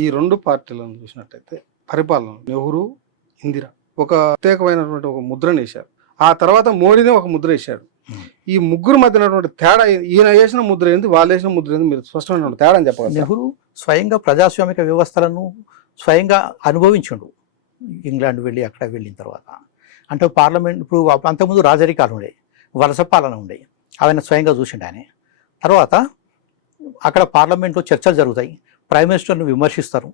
ఈ 2 పార్టీలను చూసినట్టయితే పరిపాలన నెహ్రూ, ఇందిర ఒక ప్రత్యేకమైనటువంటి ఒక ముద్రనేశారు. ఆ తర్వాత మోడీనే ఒక ముద్ర వేశాడు. ఈ ముగ్గురు మధ్యనటువంటి తేడా ఈయన వేసిన ముద్ర ఏంది, వాళ్ళు వేసిన ముద్ర ఏంది, మీరు స్పష్టమైన తేడా అని చెప్పగలరు. నెహ్రూ స్వయంగా ప్రజాస్వామిక వ్యవస్థలను స్వయంగా అనుభవించుండు. ఇంగ్లాండ్ వెళ్ళి అక్కడ వెళ్ళిన తర్వాత అంటే పార్లమెంట్ ఇప్పుడు అంతకుముందు రాజరికాలు ఉండే, వలస పాలన ఉండే, ఆయన స్వయంగా చూసిండు ఆయన. తర్వాత అక్కడ పార్లమెంట్లో చర్చలు జరుగుతాయి, ప్రైమ్ మినిస్టర్ను విమర్శిస్తారు,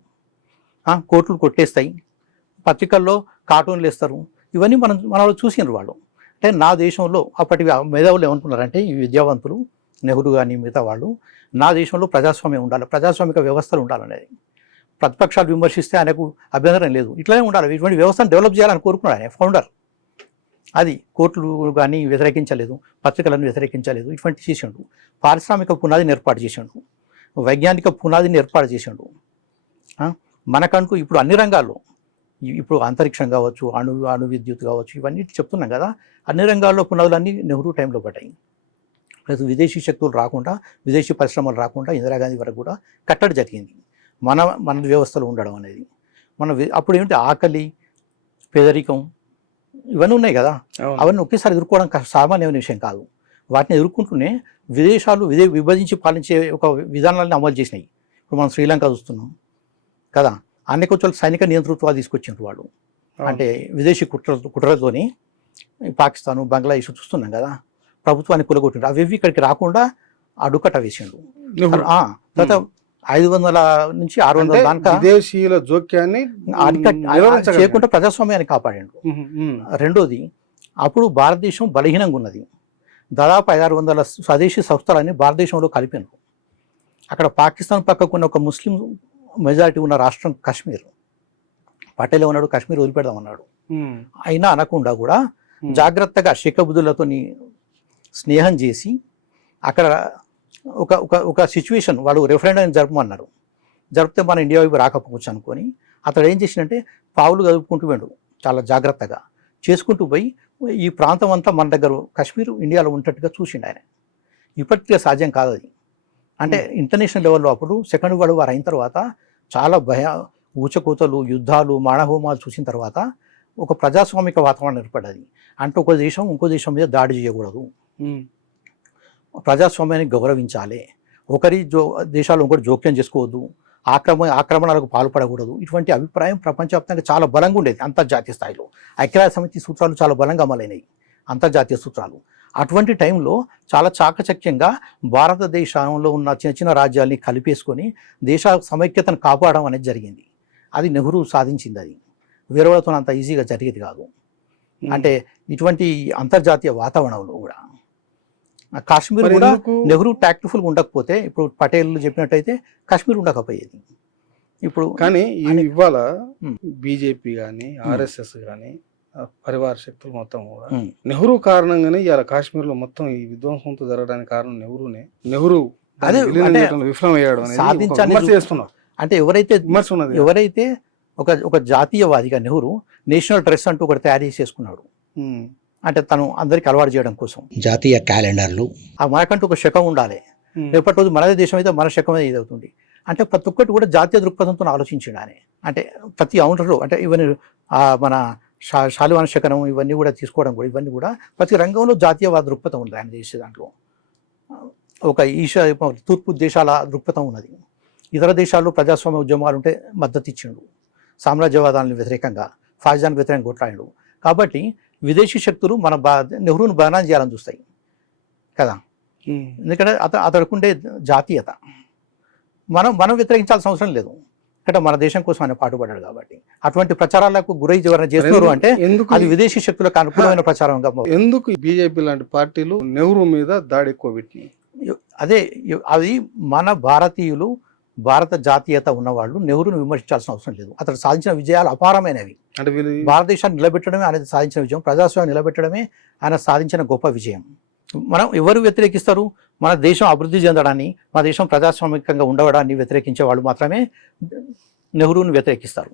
కోర్టులు కొట్టేస్తాయి, పత్రికల్లో కార్టూన్లు వేస్తారు. ఇవన్నీ మనలో చూసినారు వాళ్ళు. అంటే నా దేశంలో అప్పటి మేధావులు ఏమనుకున్నారంటే ఈ విద్యావంతులు నెహ్రూ కానీ మిగతా వాళ్ళు, నా దేశంలో ప్రజాస్వామ్యం ఉండాలి, ప్రజాస్వామిక వ్యవస్థలు ఉండాలనేది. ప్రతిపక్షాలు విమర్శిస్తే ఆయనకు అభ్యంతరం లేదు, ఇట్లానే ఉండాలి, ఇటువంటి వ్యవస్థను డెవలప్ చేయాలని కోరుకున్నాడు ఆయన ఫౌండర్. అది కోర్టులు కానీ వ్యతిరేకించలేదు, పత్రికలను వ్యతిరేకించలేదు, ఇటువంటి చేసిండు. పారిశ్రామిక పునాదిని ఏర్పాటు చేసిండు, వైజ్ఞానిక పునాదిని ఏర్పాటు చేసిండు. మనకంటూ ఇప్పుడు అన్ని రంగాల్లో, ఇప్పుడు అంతరిక్షం కావచ్చు, అణు విద్యుత్ కావచ్చు, ఇవన్నీ చెప్తున్నాం కదా, అన్ని రంగాల్లో పునాదులన్నీ నెహ్రూ టైంలో పడ్డాయి. ప్లస్ విదేశీ శక్తులు రాకుండా, విదేశీ పరిశ్రమలు రాకుండా ఇందిరాగాంధీ వరకు కూడా కట్టడి జరిగింది మన వ్యవస్థలో ఉండడం అనేది. అప్పుడు ఏమిటి ఆకలి, పేదరికం ఇవన్నీ ఉన్నాయి కదా, అవన్నీ ఒకేసారి ఎదుర్కోవడం సామాన్యమైన విషయం కాదు. వాటిని ఎదుర్కొంటూనే విదేశాలు విభజించి పాలించే ఒక విధానాలను అమలు చేసినాయి. ఇప్పుడు మనం శ్రీలంక చూస్తున్నాం కదా, అన్ని కొంచెం సైనిక నియంతృత్వాలు తీసుకొచ్చిండ్రు వాళ్ళు. అంటే విదేశీ కుట్రలతోని పాకిస్తాను, బంగ్లాదేశ్ చూస్తున్నాం కదా, ప్రభుత్వాన్ని కూలగొట్టిండ్రు. అవి ఇక్కడికి రాకుండా అడుకట వేసిండు. తర్వాత 500 నుంచి 600 దాకా విదేశీయుల జోక్యాన్ని చేయకుండా ప్రజాస్వామ్యాన్ని కాపాడిండు. రెండోది, అప్పుడు భారతదేశం బలహీనంగా ఉన్నది. దాదాపు 500-600 స్వదేశీ సంస్థలన్నీ భారతదేశంలో కలిపినారు. అక్కడ పాకిస్తాన్ పక్కకున్న ఒక ముస్లిం మెజారిటీ ఉన్న రాష్ట్రం కాశ్మీర్. పటేల్ ఉన్నాడు, కాశ్మీర్ వదిలిపెడదామన్నాడు. అయినా అనకుండా కూడా జాగ్రత్తగా శేఖబుద్ధులతో స్నేహం చేసి అక్కడ ఒక సిచ్యువేషన్, వాడు రెఫరెండం జరపమన్నారు. జరిపితే మన ఇండియా వైపు రాకపోవచ్చు అనుకొని అతడు ఏం చేసిందంటే పావులు కదుపుకుంటూ వెండు, చాలా జాగ్రత్తగా చేసుకుంటూ పోయి ఈ ప్రాంతం అంతా మన దగ్గర కాశ్మీర్ ఇండియాలో ఉంటట్టుగా చూసిండు ఆయన. ఇప్పటికే సాధ్యం కాదు అది. అంటే ఇంటర్నేషనల్ లెవెల్లో అప్పుడు సెకండ్ వరల్డ్ వార్ అయిన తర్వాత చాలా ఊచకోతలు, యుద్ధాలు, మానవహోమాలు చూసిన తర్వాత ఒక ప్రజాస్వామిక వాతావరణం ఏర్పడ్డది. అంటే ఒక దేశం ఇంకో దేశం మీద దాడి చేయకూడదు, ప్రజాస్వామ్యాన్ని గౌరవించాలి, దేశాలు ఇంకోటి జోక్యం చేసుకోవద్దు, ఆక్రమణలకు పాల్పడకూడదు. ఇటువంటి అభిప్రాయం ప్రపంచవ్యాప్తంగా చాలా బలంగా ఉండేది. అంతర్జాతీయ స్థాయిలో ఐక్యరాజ్య సమితి సూత్రాలు చాలా బలంగా అమలైనవి, అంతర్జాతీయ సూత్రాలు. అటువంటి టైంలో చాలా చాకచక్యంగా భారతదేశంలో ఉన్న చిన్న చిన్న రాజ్యాల్ని కలిపేసుకొని దేశ సమైక్యతను కాపాడడం అనేది జరిగింది. అది నెహ్రూ సాధించింది. అది వేరే వాళ్ళతో అంత ఈజీగా జరిగేది కాదు. అంటే ఇటువంటి అంతర్జాతీయ వాతావరణంలో కూడా కాశ్మీర్ కూడా నెహ్రూ టాక్టిఫుల్గా ఉండకపోతే, ఇప్పుడు పటేల్ చెప్పినట్టయితే కాశ్మీర్ ఉండకపోయేది. ఇప్పుడు కానీ ఇవాళ బీజేపీ కానీ ఆర్ఎస్ఎస్ కానీ పరివార శక్తులు మొత్తం కూడా నెహ్రూ కారణంగానే ఇవాళ కాశ్మీర్లో మొత్తం ఈ విధ్వంసంతో జరగడానికి కారణం నెహ్రూనే. నెహ్రూ విఫలం అయ్యాడు చేస్తున్నారు. అంటే ఎవరైతే ఒక జాతీయవాదిగా నెహ్రూ నేషనల్ డ్రెస్ అంటూ ఒకటి తయారు చేసుకున్నాడు. అంటే తను అందరికి అలవాటు చేయడం కోసం జాతీయ క్యాలెండర్లు, మనకంటూ ఒక శకం ఉండాలి. రేపటి రోజు మనదే దేశం అయితే మన శకం ఇది అవుతుంది. అంటే ప్రతి ఒక్కటి కూడా జాతీయ దృక్పథంతో ఆలోచించాడు ఆయన. అంటే ప్రతి ఔంటర్లో, అంటే ఇవన్నీ మన శాలివాన శకనం ఇవన్నీ కూడా తీసుకోవడం కూడా, ఇవన్నీ కూడా ప్రతి రంగంలో జాతీయవాద దృక్పథం ఉంది ఆయన చేసే దాంట్లో. ఒక తూర్పు దేశాల దృక్పథం ఉన్నది. ఇతర దేశాల్లో ప్రజాస్వామ్య ఉద్యమాలు ఉంటే మద్దతు ఇచ్చిండు, సామ్రాజ్యవాదాలను వ్యతిరేకంగా, ఫాసిజానికి వ్యతిరేకంగా కొట్లాడు. కాబట్టి విదేశీ శక్తులు నెహ్రూను బదనాం చేయాలని చూస్తాయి కదా. ఎందుకంటే అతడుకుండే జాతీయత మనం వ్యతిరేకించాల్సిన అవసరం లేదు. అంటే మన దేశం కోసం ఆయన పాటుపడ్డాడు కాబట్టి. అటువంటి ప్రచారాలకు గురై ఎవరైనా చేస్తున్నారు అంటే అది విదేశీ శక్తులకు అనుకూలమైన ప్రచారంగా. ఎందుకు బీజేపీ లాంటి పార్టీలు నెహ్రూ మీద దాడి ఎక్కువ పెట్టినాయి? అది మన భారతీయులు, భారత జాతీయత ఉన్నవాళ్ళు నెహ్రూను విమర్శించాల్సిన అవసరం లేదు. అతడు సాధించిన విజయాలు అపారమైనవి. అంటే భారతదేశాన్ని నిలబెట్టడమే ఆయన సాధించిన విజయం, ప్రజాస్వామ్యం నిలబెట్టడమే ఆయన సాధించిన గొప్ప విజయం. మనం ఎవరు వ్యతిరేకిస్తారు? మన దేశం అభివృద్ధి చెందడాన్ని, మన దేశం ప్రజాస్వామికంగా ఉండవడాన్ని వ్యతిరేకించే వాళ్ళు మాత్రమే నెహ్రూను వ్యతిరేకిస్తారు.